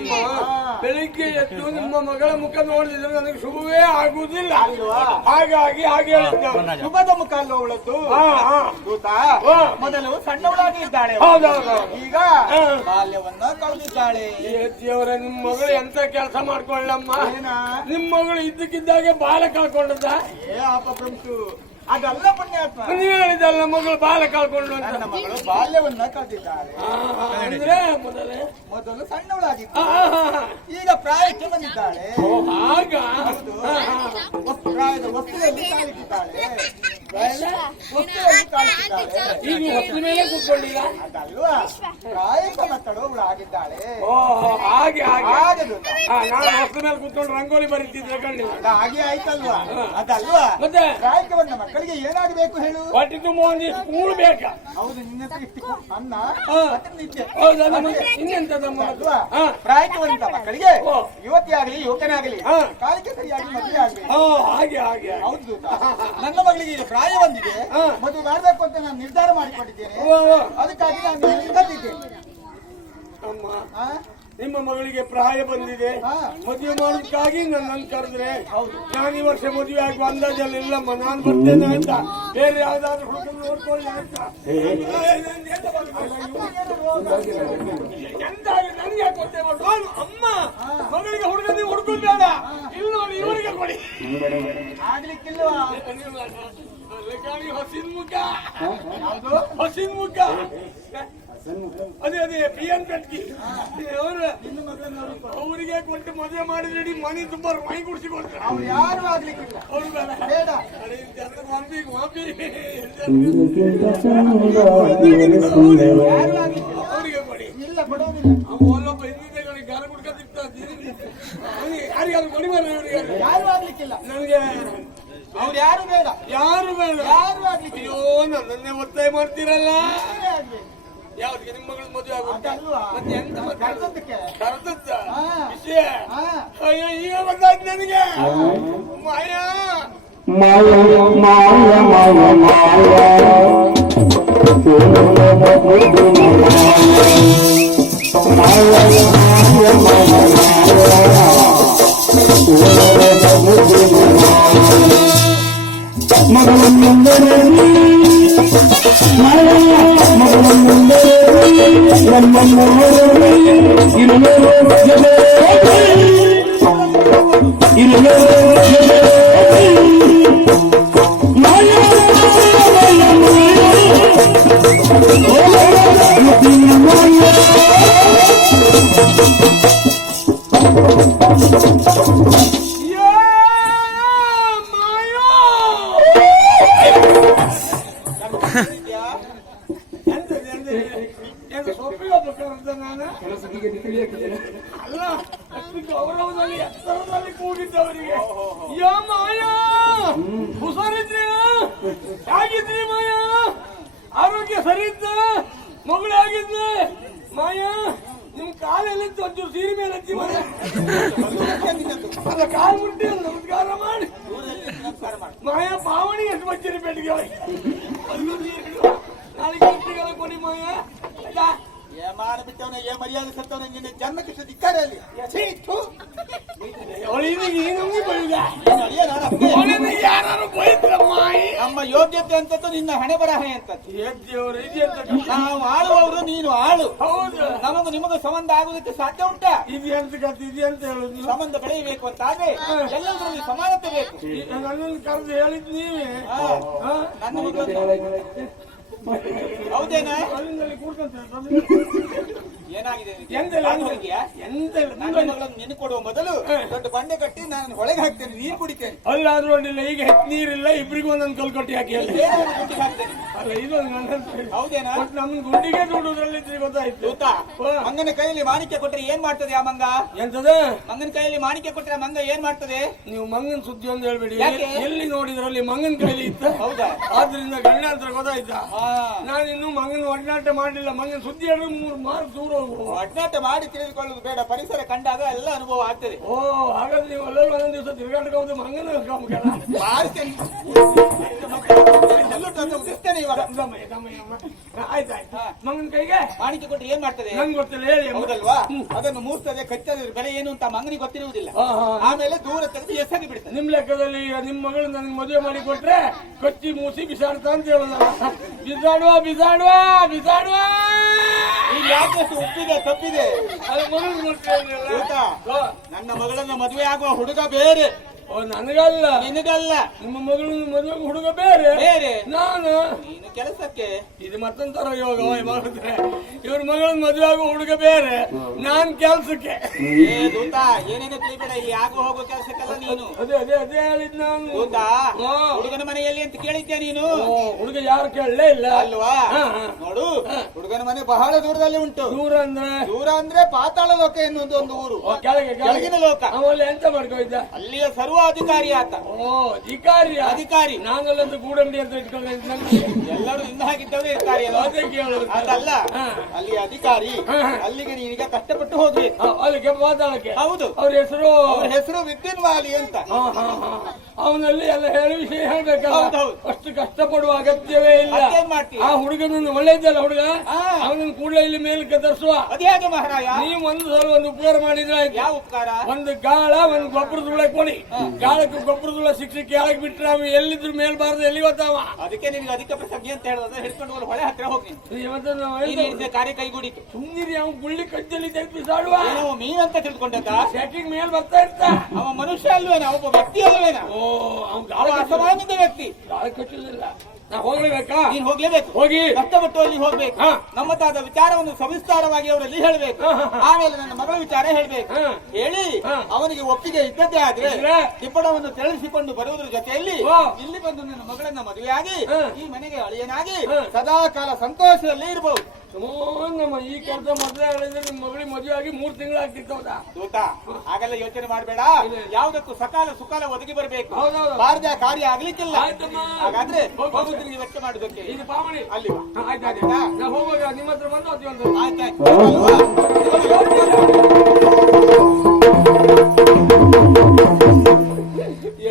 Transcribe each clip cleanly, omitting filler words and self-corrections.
ಅಮ್ಮ ಬೆಳಿಗ್ಗೆ ಎದ್ದು ನಿಮ್ಮ ಮಗಳ ಮುಖ ನೋಡಿದ್ರೆ ನನಗೆ ಶುಭವೇ ಆಗುವುದಿಲ್ಲ ಹಾಗಾಗಿ ಹಾಗೆ ಶುಭದ ಮುಖ ಅಲ್ಲ ಅವಳದ್ದು ಗೊತ್ತಾ ಮೊದಲು ಸಣ್ಣವಳಾಗಿ ಇದ್ದಾಳೆ ಈಗ ಬಾಲ್ಯವನ್ನ ಕಳೆದಿದ್ದಾಳೆ. ದೇವರ ನಿಮ್ಮ ಮಗಳು ಎಂತ ಕೆಲಸ ಮಾಡ್ಕೊಳ್ಳಮ್ಮ, ನಿಮ್ಮ ಮಗಳು ಇದ್ದಕ್ಕಿದ್ದಾಗೆ ಬಾಲ ಕಳ್ಕೊಂಡದ. ಏ ಅಪಭ್ರಂಶು ಅದಲ್ಲ ಪುಣ್ಯಾತ್ಮ, ನೀವು ಹೇಳಿದಲ್ಲ ಮಗಳು ಬಾಲ ಕಳ್ಕೊಂಡು ಅಂತ. ನನ್ನ ಮಗಳು ಬಾಲ್ಯವನ್ನ ಕಳೆದಿದ್ದಾಳೆ. ಅಂದ್ರೆ ಮೊದಲು ಸಣ್ಣವಳಾಗಿತ್ತು, ಈಗ ಪ್ರಾಯಕ್ಕೆ ಬಂದಿದ್ದಾಳೆ. ಆಗ ಪ್ರಾಯದ ವಸ್ತುವಿನಲ್ಲಿ ಕಾಲಿಟ್ಟಿದ್ದಾಳೆ. ಈಗ ಹೊಸ ಮೇಲೆ ಕೂತ್ಕೊಂಡಿಲ್ಲ ಅದಲ್ವಾ, ಪ್ರಾಯಕ್ಕೆ ಮಕ್ಕಳು ಅವಳು ಆಗಿದ್ದಾಳೆ. ಹಾಗೆ ಹಾಗೆ ನಾನು ಹೊಸ ಮೇಲೆ ಕೂತ್ಕೊಂಡು ರಂಗೋಲಿ ಬರೀತಿದ್ರೆ ಕಂಡಿಲ್ಲ. ಹಾಗೆ ಆಯ್ತಲ್ವಾ, ಅದಲ್ವಾ ಮತ್ತೆ ಪ್ರಾಯಕ್ಕೆ ಬಂದ ಮಕ್ಕಳಿಗೆ ಏನಾಗಬೇಕು ಹೇಳು? ಹೊಟ್ಟೆ ತುಂಬ ಒಂದಿಷ್ಟು ಕೂಳು ಬೇಕಾ? ಹೌದು, ನಿನ್ನ ಇಷ್ಟು ಅನ್ನ ನಿತ್ಯ. ಇನ್ನೆಂತದಮ್ಮ ಅಲ್ವಾ, ಪ್ರಾಯಕ್ಕೆ ಬಂದ ಮಕ್ಕಳಿಗೆ ಯುವತಿ ಆಗಲಿ ಯುವಕನಾಗಲಿ ಕಾಲಿಗೆ ಸರಿಯಾಗಿ ಮದುವೆ ಆಗಲಿ. ಹಾಗೆ ಹಾಗೆ ಹೌದು, ನನ್ನ ಮಗಳಿಗೆ ಈಗ ಪ್ರಾಯ ಬಂದಿದೆ, ಮದುವೆ ಮಾಡಬೇಕು ಅಂತ ನಾನು ನಿರ್ಧಾರ ಮಾಡಿಕೊಂಡಿದ್ದೇನೆ. ಅದಕ್ಕಾಗಿ ನಾನು ಕರೆದಿದ್ದೇನೆ. ಅಮ್ಮ, ನಿಮ್ಮ ಮಗಳಿಗೆ ಪ್ರಾಯ ಬಂದಿದೆ, ಮದುವೆ ಮಾಡೋದಕ್ಕಾಗಿ ನನ್ನನ್ನು ಕರೆದ್ರೆ ನಾನು ಈ ವರ್ಷ ಮದುವೆ ಆಗುವ ಅಂದಾಜಲ್ಲಿ ಇಲ್ಲಮ್ಮ. ನಾನು ಬರ್ತೇನೆ ಅಂತ ಬೇರೆ ಯಾವ್ದಾದ್ರು ಹುಡುಗರು ನೋಡ್ಕೊಳ್ಳಿ ಅಂತ. ನನ್ಗೆ ಕೊಟ್ಟೆ ಮಾಡು ಅಮ್ಮ, ಮಗಳಿಗೆ ಹುಡುಗ ನೀವು ಹುಡುಕೊಂಡು ಬೇಡ, ಇಲ್ಲಿ ನೋಡಿ ಇವರಿಗೆ ಕೊಡಿ. ಆಗ್ಲಿಕ್ಕಿಲ್ವಾ? ಹಸಿನ್ ಮುಖ, ಹಸಿನ್ ಮುಖ, ಅದೇ ಅದೇ ಪಿಎನ್ ಪೆಟ್ಟಿ ಅವರಿಗೆ ಕೊಟ್ಟು ಮದುವೆ ಮಾಡಿದ್ರೆ ಮನೆ ತುಂಬಾ ಮೈ ಕುಡಿಸಿಕೊಡ್ತಾರೆ. ಅವ್ರು ಯಾರು ಆಗ್ಲಿಕ್ಕಿಲ್ಲ, ಅವ್ರು ಬೇಡ. ಅವರಿಗೆ ಕೊಡಿ. ಇಲ್ಲ ಕೊಡೋದಿಲ್ಲ. ಅವಲ್ಲೊಬ್ಬ ಹಿಂದಿನ ಗಾರ ಕುಡ್ಕೊತಿರ್ತ ಯಾರಿಗಾರು ಕೊಡಿ ಮೇಲೆ ಯಾರು ಆಗ್ಲಿಕ್ಕಿಲ್ಲ ನನಗೆ. ಅವ್ರು ಯಾರು ಬೇಡ, ಯಾರು ಬೇಡ, ಯಾರು ಆಗ್ಲಿಕ್ಕೆ. ಅಯ್ಯೋ ನನ್ನನ್ನೇ ಒತ್ತಾಯ ಮಾಡ್ತೀರಲ್ಲ. ಯಾವ್ದಿಗೆ ನಿಮ್ಮ ಮಗಳ ಮದುವೆ ಆಗುತ್ತೆ? ಮತ್ತೆ ಎಂತ ಕರೆದದ್ದ ವಿಷಯ ಅಯ್ಯೋ ಈಗ ಗೊತ್ತಾಯ್ತು ನನಗೆ. ಮಾಯಾ ಮಾಯ ಮಾಯ ಮಾಯ ಮಾಯ ಅಲ್ಲ, ಅಷ್ಟು ಗೌರವದಲ್ಲಿ ಎತ್ತರದಲ್ಲಿ ಕೂಗಿದ್ದವರಿಗೆ ಯಾ ಮಾಯಾ ಹುಷಾರಿದ್ರಿ? ಆಗಿದ್ರಿ ಮಾಯಾ? ಆರೋಗ್ಯ ಸರಿ ಇದ್ದ? ಮಗಳು ಆಗಿದ್ದ ಮಾಯಾ? ನಿಮ್ ಕಾಲೆಲ್ಲಿತ್ತು ಒಂಚೂರು ಸೀರೆ ಮೇಲೆ ಹಚ್ಚಿ ಮಾಯಾ. ಅಲ್ಲ, ಕಾಲು ಮುಟ್ಟಿ ನಮಸ್ಕಾರ ಮಾಡಿ ಮಾಯಾ. ಪಾವಣಿ ಎಷ್ಟು ಬಚ್ಚಿರಿ ಪೇಟಿಗೆ ನಾಳೆಗೆ ಕೊಡಿ ಮಾಯಾ. ಬಿಟ್ಟವನ ಏ ಮರ್ಯಾದೆ ಸತ್ತವನ ನಿನ್ನ ಜನ್ಮಕ್ಕೆ ಧಿಕ್ಕಾರಲ್ಲಿ ನಮ್ಮ ಯೋಗ್ಯತೆ ಅಂತದ್ದು ನಿನ್ನ ಹಣೆ ಬರಹ ಅಂತದ್ದು. ನಾವು ಆಳುವವರು, ನೀನು ಆಳು. ನಮಗೂ ನಿಮಗೂ ಸಂಬಂಧ ಆಗುವುದಕ್ಕೆ ಸಾಧ್ಯ ಉಂಟಾ? ಅಂತ ಹೇಳುದು ಸಂಬಂಧ ಬೆಳೆಯಬೇಕು ಅಂತ ಆದ್ರೆ ಎಲ್ಲದರಲ್ಲಿ ಸಮಾನತೆ ಬೇಕು. ನನ್ನನ್ನು ಕರೆದು ಹೇಳಿದ್ ನೀವೇ. ನನ್ನ ಮಗಳು ಹೌದೇನಾ? ಏನಾಗಿದೆ? ನಿನ್ನ ಕೊಡುವ ಮೊದಲು ದೊಡ್ಡ ಬಂಡೆ ಕಟ್ಟಿ ನಾನು ಹೊಳೆಗೆ ಹಾಕ್ತೇನೆ, ನೀರು ಕುಡಿತೇನೆ. ಅಲ್ಲಾದ್ರೂ ಅಡ್ಡಿಲ್ಲ, ಈಗ ನೀರಿಲ್ಲ, ಇಬ್ಬರಿಗೂ ಒಂದೊಂದು ಕಲ್ಕೊಟ್ಟಿ ಹಾಕಿ ಹಾಕ್ತೇನೆ. ಅಲ್ಲ, ಇದು ಹೌದೇನಾ? ನಮ್ಗೆ ಗುಂಡಿಗೆ ನೋಡುವುದ್ರಲ್ಲಿ ಗೊತ್ತಾಯ್ತು. ಗೊತ್ತಾ? ಮಂಗನ ಕೈಯಲ್ಲಿ ಮಾಣಿಕ್ಯ ಕೊಟ್ರೆ ಏನ್ ಮಾಡ್ತದೆ ಆ ಮಂಗ? ಎಂತದ? ಮಂಗನ ಕೈಯಲ್ಲಿ ಮಾಣಿಕ್ಯ ಕೊಟ್ರೆ ಆ ಮಂಗ ಏನ್ ಮಾಡ್ತದೆ? ನೀವು ಮಂಗನ ಸುದ್ದಿ ಒಂದು ಹೇಳ್ಬೇಡಿ. ಎಲ್ಲಿ ನೋಡಿದ್ರಲ್ಲಿ ಮಂಗನ ಕೈಲಿ ಇತ್ತ. ಹೌದಾ? ಆದ್ರಿಂದ ಗಂಡಾಂತರ ಗೊತ್ತಾಯ್ತಾ? ನಾನಿನ್ನು ಮಂಗನ ಒಡನಾಟ ಮಾಡಲಿಲ್ಲ. ಮಂಗನ ಸುದ್ದಿ ಹೇಳಿ 3 ಮಾರ್ಕ್ ದೂರ ಹೋಗುವ. ಒಡನಾಟ ಮಾಡಿ ತಿಳಿದುಕೊಳ್ಳುವುದು ಬೇಡ, ಪರಿಸರ ಕಂಡಾಗ ಎಲ್ಲ ಅನುಭವ ಆಗ್ತದೆ. ಓ, ಹಾಗಾದ್ರೆ ನೀವು ಎಲ್ಲರೂ ಒಂದೊಂದು ದಿವಸ ತಿರುಗಾಟಕ್ಕೆ ಹೋಗುದು ಮಂಗನ ಚೆಲ್ಲುಟ್ಟು ಅಂತ ಉದಿಸ್ತೇನೆ ಇವಾಗ. ಆಯ್ತಾಯ್ತು. ಮಗನ ಕೈಗೆ ಕಾಣಿಕೆ ಕೊಟ್ಟು ಏನ್ ಮಾಡ್ತದೆ ನಂಗೆ ಗೊತ್ತಿಲ್ಲ, ಹೇಳಿ ಅಮ್ಮ. ಹೌದಲ್ವಾ? ಅದನ್ನು ಮೂರ್ತದೆ, ಕಚ್ಚದ ಬೆಲೆ ಏನು ಅಂತ ಮಂಗನಿಗೆ ಗೊತ್ತಿರುವುದಿಲ್ಲ. ಆಮೇಲೆ ದೂರ ತೆಗೆದು ಎಸಗಿ ಬಿಡ್ತದೆ. ನಿಮ್ ಲೆಕ್ಕದಲ್ಲಿ ಈಗ ನಿಮ್ ಮಗಳು ನನಗೆ ಮದುವೆ ಮಾಡಿ ಕೊಟ್ರೆ ಕಚ್ಚಿ ಮೂಸಿ ಬಿಸಾಡ್ತಾ ಅಂತ ಹೇಳೋಣ. ಬಿಸಾಡುವ ಬಿಸಾಡುವ ಬಿಸಾಡುವ. ಈಗ ಯಾಕೆ ಉಪ್ಪಿದೆ ತಪ್ಪಿದೆ? ಅದು ಮಗಳು ಗೊತ್ತಾ? ನನ್ನ ಮಗಳನ್ನ ಮದುವೆ ಆಗುವ ಹುಡುಗ ಬೇರೆ. ಓ, ನನಗಲ್ಲ, ನಿನಗಲ್ಲ. ನಿಮ್ಮ ಮಗಳು ಮದುವೆ ಹುಡುಗ ಬೇರೆ ಬೇರೆ. ನಾನು ನೀನು ಕೆಲಸಕ್ಕೆ. ಇದು ಮತ್ತೊಂಥರ ಯೋಗ ಮಾಡಿದ್ರೆ ಇವ್ರ ಮಗಳ ಮದುವೆ ಆಗುವ ಹುಡುಗ ಬೇರೆ, ನಾನ್ ಕೆಲ್ಸಕ್ಕೆ. ದೂತ ಏನೇನೋ ತಿಳಿಬೇಡ, ಇಲ್ಲಿ ಆಗೋ ಹೋಗೋ ಕೆಲಸಕ್ಕೆಲ್ಲ ನೀನು. ಅದೇ ಅದೇ ಅದೇ ಹೇಳಿದ್ ನಾನು. ದೂತ ಹುಡುಗನ ಮನೆಯಲ್ಲಿ ಅಂತ ಕೇಳಿದ್ದೆ ನೀನು. ಹುಡುಗ ಯಾರು ಕೇಳಲೇ ಇಲ್ಲ ಅಲ್ವಾ? ನೋಡು, ಹುಡುಗನ ಮನೆ ಬಹಳ ದೂರದಲ್ಲಿ ಉಂಟು. ದೂರ ಅಂದ್ರೆ ಪಾತಾಳ ಲೋಕ ಎನ್ನುವುದು ಒಂದು ಊರು, ಕೆಳಗಿನ ಲೋಕ. ಅವಲ್ಲಿ ಎಂತ ಮಾಡ್ಕೋಯ್ದ? ಅಲ್ಲಿಯ ಸರ್ವ ಅಧಿಕಾರಿ ಆತ. ಓ, ಅಧಿಕಾರಿ. ಅಧಿಕಾರಿ. ನಾನಲ್ಲೊಂದು ಗೂಡಂಡಿ ಅಂತ ಇಟ್ಕೊಂಡು ಎಲ್ಲರೂ ಇನ್ನ ಹಾಗಿದ್ದವರೇ ಇರ್ತಾರೆ. ಅದಲ್ಲ, ಅಲ್ಲಿ ಅಧಿಕಾರಿ. ಅಲ್ಲಿಗೆ ನೀನೀಗ ಕಷ್ಟಪಟ್ಟು ಹೋಗ್ಬೇಕು. ಅಲ್ಲಿಗೆ ಪಾತಾಳಕ್ಕೆ. ಹೌದು. ಅವ್ರ ಹೆಸರು ವಿದ್ಯುನ್ ವಾಲಿ ಅಂತ. ಅವನಲ್ಲಿ ಎಲ್ಲ ಹೇಳಿ ವಿಷಯ ಹೇಳ್ಬೇಕಲ್ಲ. ಅಷ್ಟು ಕಷ್ಟಪಡುವ ಅಗತ್ಯವೇ ಇಲ್ಲ. ಆ ಹುಡುಗನನ್ನು ಒಳ್ಳೆಯದಲ್ಲ ಹುಡುಗ, ಅವನನ್ನು ಕೂಡಲೇ ಇಲ್ಲಿ ಮೇಲಕ್ಕೆ ತರಿಸುವ. ಅದೇ ಹಾಗೆ ಮಹಾರಾಯ. ನೀವು ಒಂದು ಸಲ ಒಂದು ಉಪಕಾರ ಮಾಡಿದ್ರೆ ಆಯ್ತು. ಯಾವ ಉಪಕಾರ? ಒಂದು ಗಾಳ, ಒಂದು ಗೊಬ್ಬರದುಳ ಕೊಡಿ. ಗಾಳಕ್ಕೆ ಗೊಬ್ಬರದುಳ ಶಿಕ್ಷಕ್ಕೆ ಹಾಕಿ ಬಿಟ್ರೆ ಅವ ಎಲ್ಲಿದ್ರು ಮೇಲ್ಬಾರ್ದು ಎಲ್ಲಿ ಗೊತ್ತಾವ. ಅದಕ್ಕೆ ನಿನ್ಗೆ ಅಧಿಕ ಪ್ರಸಂಗಿ ಅಂತ ಹೇಳೋದು. ಹಿಡ್ಕೊಂಡು ಹೊಳೆ ಹತ್ತಿರ ಹೋಗಿ ಕಾರ್ಯ ಕೈಗೂಡಿತು. ಸುಮ್ಮನಿರಿ, ಅವ್ನು ಗುಳ್ಳಿ ಕಜ್ಜಲ್ಲಿ ತೆಗೆದುಸಾಡುವ. ಮೀನ್ ಅಂತ ತಿಳ್ಕೊಂಡಂತ ಸೆಟ್ಟಿಂಗ್ ಮೇಲ್ ಬರ್ತಾ ಇರ್ತ. ಅವ ಮನುಷ್ಯ ಅಲ್ವೇನ? ಒಬ್ಬ ವ್ಯಕ್ತಿ ಅಲ್ವೇನ? ಅವ ಅಸಾಮಾನ್ಯ ವ್ಯಕ್ತಿ. ಗಾಳ ಕಚ್ಚಲಿಲ್ಲ. ನಾ ಹೋಗ್ಲೇಬೇಕಾ? ನೀನ್ ಹೋಗ್ಲೇಬೇಕು. ಹೋಗಿ ಕಷ್ಟಪಟ್ಟು ಅಲ್ಲಿ ಹೋಗ್ಬೇಕು. ನಮ್ಮದಾದ ವಿಚಾರವನ್ನು ಸವಿಸ್ತಾರವಾಗಿ ಅವರಲ್ಲಿ ಹೇಳಬೇಕು. ಆಮೇಲೆ ನನ್ನ ಮಗಳ ವಿಚಾರ ಹೇಳ್ಬೇಕು. ಹೇಳಿ ಅವನಿಗೆ ಒಪ್ಪಿಗೆ ಇದ್ದದ್ದೇ ಆದ್ರೆ ತಿಪ್ಪಣವನ್ನು ತಿಳಿಸಿಕೊಂಡು ಬರುವುದರ ಜೊತೆಯಲ್ಲಿ ಇಲ್ಲಿ ಬಂದು ನನ್ನ ಮಗಳನ್ನ ಮದುವೆಯಾಗಿ ಈ ಮನೆಗೆ ಅಳಿಯನಾಗಿ ಸದಾ ಕಾಲ ಸಂತೋಷದಲ್ಲಿ ಇರಬಹುದು. ನಮ್ಮ ಈ ಕೆಲಸ ಮದುವೆ ಹೇಳಿದ್ರೆ ನಿಮ್ಮ ಮಗಳಿಗೆ ಮದುವೆ ಆಗಿ 3 ತಿಂಗಳು ಆಗ್ತಿತ್ತೌದಾ? ದೂತ, ಹಾಗೆಲ್ಲ ಯೋಚನೆ ಮಾಡಬೇಡ. ಯಾವುದಕ್ಕೂ ಸಕಾಲ ಸುಕಾಲ ಒದಗಿ ಬರಬೇಕು. ಬಾರ್ದ ಕಾರ್ಯ ಆಗ್ಲಿಕ್ಕಿಲ್ಲ. ಹಾಗಾದ್ರೆ ಹೋಗುದ್ರಿಗೆ ವೆಚ್ಚ ಮಾಡುದಕ್ಕೆ ಇದು ಪಾವಣಿ ಅಲ್ಲಿ ಆಯ್ತಾಯ್ತು. ನಾವು ಹೋಗುವಾಗ ನಿಮ್ಮ ಹತ್ರ ಬಂದು ಅದೇ ಆಯ್ತಾಯ್ತು.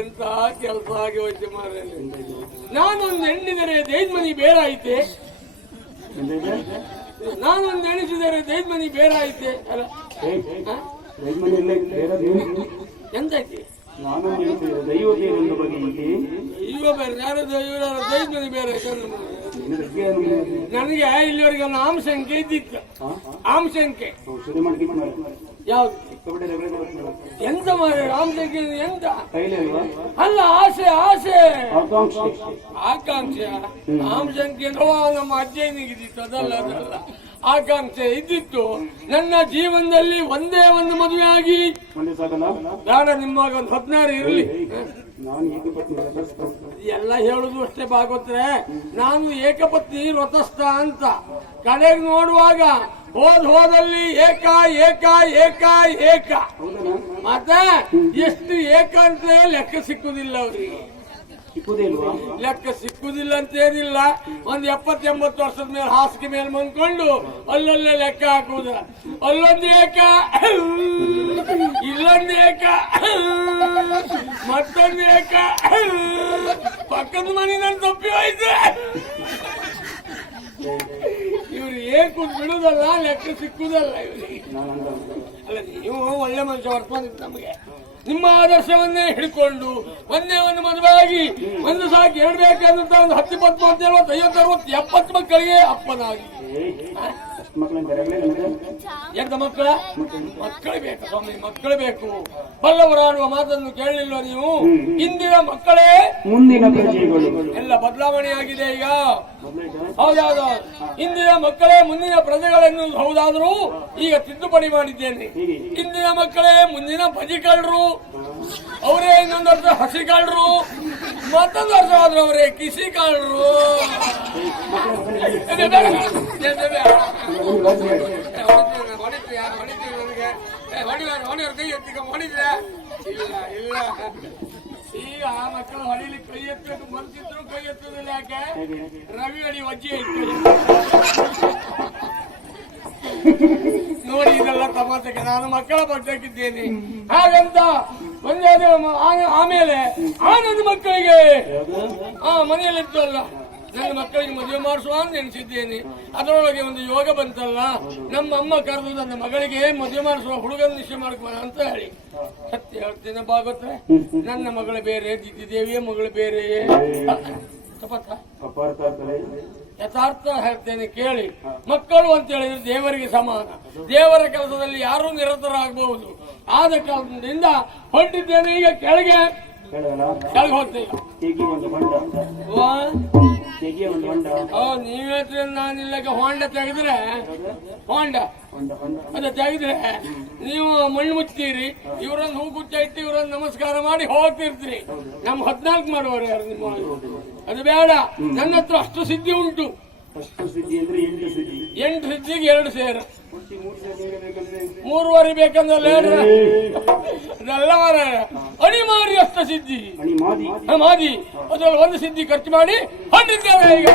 ಎಂತ ಕೆಲಸ ಆಗಿ ಹೋಯ್ತು ಮಾರಲ್ಲಿ. ನಾನೊಂದು ಎಣ್ಣಿದರೆ ದೈದ್ಮನಿ ಬೇರಾಯ್ತೆ. ನಾನೊಂದು ಎಣಿಸಿದರೆ ದೈದ್ಮನಿ ಬೇರಾಯ್ತೆ. ಅಲ್ಲ ಎಂತೈತಿ? ದೈವ ಬೇರೆ, ಯಾರು ದೈದ್ಮನಿ ಬೇರೆ. ನನಗೆ ಇಲ್ಲಿವರೆಗೆ ಒಂದು ಆಮಸಂಖ್ಯೆ ಇದ್ದಿತ್ತು. ಆಮಸಂಖ್ಯೆ ಯಾವ್ದು? ಎಂತ ಮಾರ ಆಮಸಂಖ್ಯೆ? ಎಂತ ಅಲ್ಲ, ಆಸೆ ಆಸೆ ಆಕಾಂಕ್ಷೆ. ಆಮಸಂಖ್ಯೆ ನಮ್ಮ ಅಜ್ಜನಿಗಿದ್ದಿತ್ತು, ಅದಲ್ಲ ಅದಲ್ಲ. ಆಕಾಂಕ್ಷೆ ಇದ್ದಿತ್ತು. ನನ್ನ ಜೀವನದಲ್ಲಿ ಒಂದೇ ಒಂದು ಮದುವೆ ಆಗಿ ಬೇಡ, ನಿಮ್ಮಾಗ ಒಂದು 16 ಇರಲಿ. ಎಲ್ಲ ಹೇಳುದು ಅಷ್ಟೇ ಭಾಗವತ್ರೆ. ನಾನು ಏಕಪತ್ನಿ ವ್ರತಸ್ಥ ಅಂತ ಕಡೆಗೆ ನೋಡುವಾಗ ಹೋದಲ್ಲಿ ಏಕ ಏಕ ಏಕ ಏಕ. ಮತ್ತೆ ಎಷ್ಟು ಏಕ ಅಂತ ಲೆಕ್ಕ ಸಿಕ್ಕುದಿಲ್ಲ ಅವ್ರಿಗೆ. ಲೆಕ್ಕ ಸಿಕ್ಕುದಿಲ್ಲ ಅಂತೇನಿಲ್ಲ. ಒಂದ್ 70-80 ವರ್ಷದ ಮೇಲೆ ಹಾಸಿಗೆ ಮೇಲೆ ಮಂದ್ಕೊಂಡು ಅಲ್ಲಲ್ಲೇ ಲೆಕ್ಕ ಹಾಕುವುದ. ಅಲ್ಲೊಂದು ಏಕ, ಇಲ್ಲೊಂದು ಏಕ, ಮತ್ತೊಂದು ಏಕ. ಪಕ್ಕದ ಮನೆ ನಾನು ತಪ್ಪಿ ಹೋಯ್ತು. ಇವ್ರು ಏಕು ಬಿಡುದಲ್ಲ, ಲೆಕ್ಕ ಸಿಕ್ಕುದಲ್ಲ ಇವ್ರಿಗೆ. ಅಲ್ಲ, ನೀವು ಒಳ್ಳೆ ಮನುಷ್ಯ ವರ್ತ ನಮಗೆ. ನಿಮ್ಮ ಆದರ್ಶವನ್ನೇ ಹಿಡ್ಕೊಂಡು ಒಂದೇ ಒಂದು ಮದುವೆಯಾಗಿ ಒಂದು ಸಾಕಿ ಹೇಳ್ಬೇಕಂತ ಒಂದು 10, 20, 30, 40, 50, 60, 70 ಮಕ್ಕಳಿಗೆ ಅಪ್ಪನಾಗಿ. ಎಂತ ಮಕ್ಕಳ? ಮಕ್ಕಳೇ ಬೇಕು ಸ್ವಾಮಿ, ಮಕ್ಕಳೇ ಬೇಕು. ಬಲ್ಲವರಾಡುವ ಮಾತನ್ನು ಕೇಳಲಿಲ್ವ ನೀವು? ಇಂದಿನ ಮಕ್ಕಳೇ ಮುಂದಿನ ಪ್ರಜೆಗಳು. ಎಲ್ಲ ಬದಲಾವಣೆ ಆಗಿದೆ ಈಗ. ಹೌದೌದು, ಇಂದಿನ ಮಕ್ಕಳೇ ಮುಂದಿನ ಪ್ರಜೆಗಳನ್ನು. ಹೌದಾದ್ರೂ ಈಗ ತಿದ್ದುಪಡಿ ಮಾಡಿದ್ದೇನೆ. ಇಂದಿನ ಮಕ್ಕಳೇ ಮುಂದಿನ ಭಜಿಕಳ್ರು, ಅವರೇ ಇನ್ನೊಂದು ವರ್ಷ ಹಸಿಕಳ್ರು, ಮತ್ತೊಂದು ವರ್ಷ ಆದ್ರೂ ಅವರೇ ಕಿಸಿಕಳ್ರು. ಹೊಡಿಯವ್ರ ಕೈ ಎತ್ತಿಕ ಹೊಡಿದ್ರೆ ಇಲ್ಲ. ಈಗ ಮಕ್ಕಳು ಹೊಡಿಲಿಕ್ಕೆ ಕೈ ಎತ್ತಬೇಕು ಮನ್ಸಿದ್ರು ಕೈ ಎತ್ತುದಿಲ್ಲ. ಯಾಕೆ? ರವಿ ಅಡಿ ವಜ್ಜೆ ಇತ್ತು ನೋಡಿ. ಇದೆಲ್ಲ ತಮಾಷೆಗೆ ನಾನು ಮಕ್ಕಳ ಪಕ್ಷಕ್ಕಿದ್ದೇನೆ ಹಾಗಂತ ಒಂದೇ. ಆಮೇಲೆ ಆನಂದ್ ಮಕ್ಕಳಿಗೆ ಮನೆಯಲ್ಲಿತ್ತಲ್ಲ ನನ್ನ ಮಕ್ಕಳಿಗೆ ಮದುವೆ ಮಾಡಿಸುವ ಅಂತ ಎಣಿಸಿದ್ದೇನೆ. ಅದರೊಳಗೆ ಒಂದು ಯೋಗ ಬಂತಲ್ಲ, ನಮ್ಮ ಅಮ್ಮ ಕರೆದು ನನ್ನ ಮಗಳಿಗೆ ಮದುವೆ ಮಾಡಿಸುವ ಹುಡುಗನ ನಿಶ್ಚಯ ಮಾಡ್ಕೊ ಅಂತ ಹೇಳಿ. ಸತ್ಯ ಹೇಳ್ತೇನೆ ಭಾಗವತ್ರೆ, ನನ್ನ ಮಗಳು ಬೇರೆ, ದಿದ್ದಿದೇವಿಯ ಮಗಳು ಬೇರೆಯೇ. ಯಥಾರ್ಥ ಹೇಳ್ತೇನೆ ಕೇಳಿ. ಮಕ್ಕಳು ಅಂತ ಹೇಳಿದ್ರೆ ದೇವರಿಗೆ ಸಮಾನ. ದೇವರ ಕೆಲಸದಲ್ಲಿ ಯಾರೂ ನಿರತರಾಗಬಹುದು. ಆದ ಕಾರಣದಿಂದ ಹೊರಟಿದ್ದೇನೆ ಈಗ ಕೆಳಗೆ ಹೋಗ್ತೇನೆ. ನೀವೇ ನಾನಿಲ್ಲಕ ಹೊಂಡ ತೆಗೆದ್ರೆ ಅದ ತೆಗೆದ್ರೆ ನೀವು ಮಣ್ಣು ಮುಚ್ತೀರಿ, ಇವರನ್ನು ಹೂ ಗುಚ್ಚ ಇಟ್ಟು ಇವರನ್ನು ನಮಸ್ಕಾರ ಮಾಡಿ ಹೋಗ್ತಿರ್ತೀರಿ. ನಮ್ 14 ಮಾಡುವವರು ಯಾರು ನಿಮ್ಮ? ಅದು ಬೇಡ. ನನ್ನ ಹತ್ರ ಅಷ್ಟು ಸಿದ್ಧಿ ಉಂಟು. 8 ಸಿದ್ಧಿಗೆ 2 ಸೇರು 3 ಬೇಕಂದ್ರೆ ಅದೆಲ್ಲ ಅಣಿಮಾರಿ ಅಷ್ಟ ಸಿದ್ಧಿ ಮಾದಿ. ಅದ್ರಲ್ಲಿ 1 ಸಿದ್ಧಿ ಖರ್ಚು ಮಾಡಿ ಹೊಂದಿದ್ದೇವೆ ಈಗ.